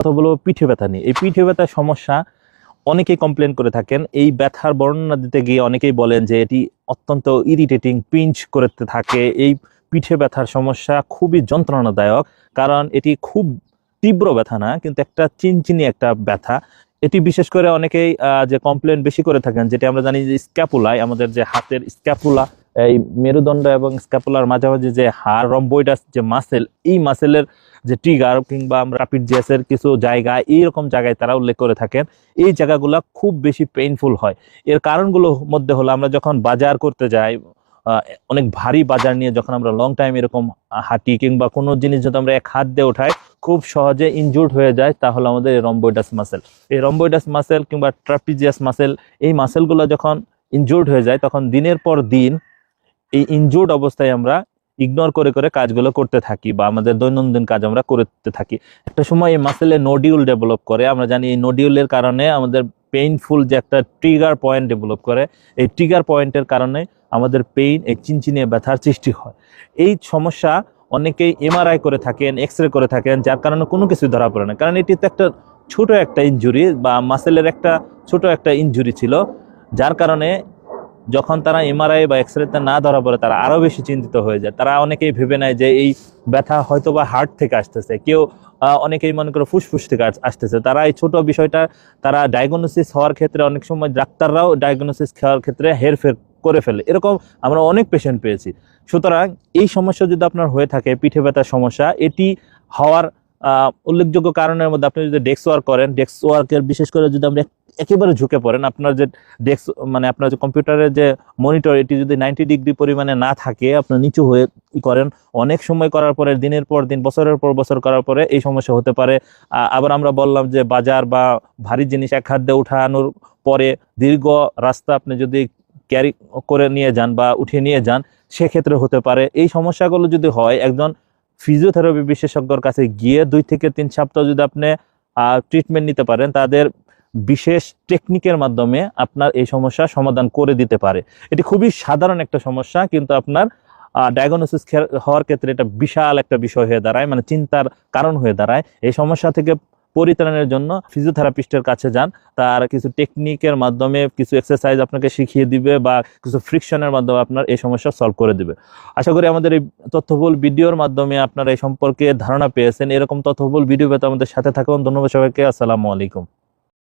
কথা বলব, পিঠে ব্যথা নিয়ে। এই পিঠে ব্যথার সমস্যা অনেকেই কমপ্লেন করে থাকেন। এই ব্যথার বর্ণনা দিতে গিয়ে অনেকেই বলেন যে, এটি অত্যন্ত ইরিটেটিং পিঞ্চ করতে থাকে। এই পিঠে ব্যথার সমস্যা খুবই যন্ত্রণাদায়ক, কারণ এটি খুব তীব্র ব্যথা না, কিন্তু একটা চিনচিনি একটা ব্যথা। এটি বিশেষ করে অনেকেই যে কমপ্লেন বেশি করে থাকেন, যেটা আমরা জানি যে স্ক্যাপুলায় আমাদের যে হাতের স্ক্যাপুলা এই মেরুদণ্ড এবং স্ক্যাপুলার মাঝামাঝি যে হাড় রম্বইডাস যে মাসেল এই মাসেলের যে ট্রিগার কিংবা আমরা রাপিড কিছু জায়গা, এইরকম জায়গায় তারা উল্লেখ করে থাকেন। এই জায়গাগুলো খুব বেশি পেইনফুল হয়। এর কারণগুলোর মধ্যে হলো আমরা যখন বাজার করতে যাই অনেক ভারী বাজার নিয়ে যখন আমরা লং টাইম এরকম হাঁটি কিংবা কোনো জিনিস যদি আমরা এক হাত দিয়ে উঠাই, খুব সহজে ইনজুর্ড হয়ে যায়, তাহলে আমাদের এই রম্বইডাস মাসেল এই রম্বইডাস মাসেল কিংবা ট্রাপিজিয়াস মাসেল এই মাসেলগুলো যখন ইনজুর্ড হয়ে যায়, তখন দিনের পর দিন এই ইনজুর্ড অবস্থায় আমরা ইগনোর করে করে কাজগুলো করতে থাকি বা আমাদের দৈনন্দিন কাজ আমরা করতে থাকি। একটা সময় এই মাসেলে নোডিউল ডেভেলপ করে, আমরা জানি এই নোডিউলের কারণে আমাদের পেইনফুল যে একটা ট্রিগার পয়েন্ট ডেভেলপ করে, এই ট্রিগার পয়েন্টের কারণে আমাদের পেইন এই চিনচিনিয়ে ব্যথার সৃষ্টি হয়। এই সমস্যা অনেকেই এমআরআই করে থাকেন এক্স রে করে থাকেন, যার কারণে কোনো কিছু ধরা পড়ে না। কারণ এটি তো একটা ছোট একটা ইনজুরি বা মাসেলের একটা ছোট একটা ইনজুরি ছিল, যার কারণে যখন তারা এমআরআই বা এক্স রেতে না ধরা পড়ে, তারা আরও বেশি চিন্তিত হয়ে যায়। তারা অনেকেই ভেবে নেয় যে এই ব্যথা হয়তো বা হার্ট থেকে আসতেছে। কেউ অনেকেই মনে করো ফুসফুস থেকে আসতেছে। তারা এই ছোট বিষয়টা, তারা ডায়াগনোসিস হওয়ার ক্ষেত্রে অনেক সময় ডাক্তাররাও ডায়াগনোসিস খাওয়ার ক্ষেত্রে হেরফের করে ফেলে। এরকম আমরা অনেক পেশেন্ট পেয়েছি। সুতরাং এই সমস্যা যদি আপনার হয়ে থাকে, পিঠে ব্যথার সমস্যা, এটি হওয়ার উল্লেখযোগ্য কারণের মধ্যে আপনি যদি ডেস্ক ওয়ার্ক করেন ডেস্ক ওয়ার্কের বিশেষ করে যদি আমরা একেবারে ঝুঁকে পড়েন। আপনার যে ডেস্ক মানে আপনার যে কম্পিউটারের যে মনিটর এটি যদি নাইনটি ডিগ্রি পরিমাণে না থাকে আপনার নিচু হয়ে করেন। অনেক সময় করার পরে, দিনের পর দিন, বছরের পর বছর করার পরে এই সমস্যা হতে পারে। আবার আমরা বললাম যে বাজার বা ভারী জিনিস এক হাত দিয়ে উঠানোর পরে দীর্ঘ রাস্তা আপনি যদি ক্যারি করে নিয়ে যান বা উঠিয়ে নিয়ে যান, সেক্ষেত্রে হতে পারে। এই সমস্যাগুলো যদি হয়, একজন ফিজিওথেরাপি বিশেষজ্ঞর কাছে গিয়ে দুই থেকে তিন সপ্তাহ যদি আপনি ট্রিটমেন্ট নিতে পারেন, তাদের বিশেষ টেকনিকের মাধ্যমে আপনার এই সমস্যার সমাধান করে দিতে পারে। এটি খুবই সাধারণ একটা সমস্যা, কিন্তু আপনার ডায়াগনোসিস হওয়ার ক্ষেত্রে এটা বিশাল একটা বিষয় হয়ে দাঁড়ায় মানে চিন্তার কারণ হয়ে দাঁড়ায়। এই সমস্যা থেকে পরিত্রাণের জন্য ফিজিওথেরাপিস্টের কাছে যান, তার কিছু টেকনিকের মাধ্যমে কিছু এক্সারসাইজ আপনাকে শিখিয়ে দিবে বা কিছু ফ্রিকশনের মাধ্যমে আপনার এই সমস্যা সলভ করে দিবে। আশা করি আমাদের এই তথ্যবহুল ভিডিওর মাধ্যমে আপনারা এই সম্পর্কে ধারণা পেয়েছেন। এরকম তথ্যবহুল ভিডিও পেতে আমাদের সাথে থাকুন। ধন্যবাদ সবাইকে। আসসালামু আলাইকুম।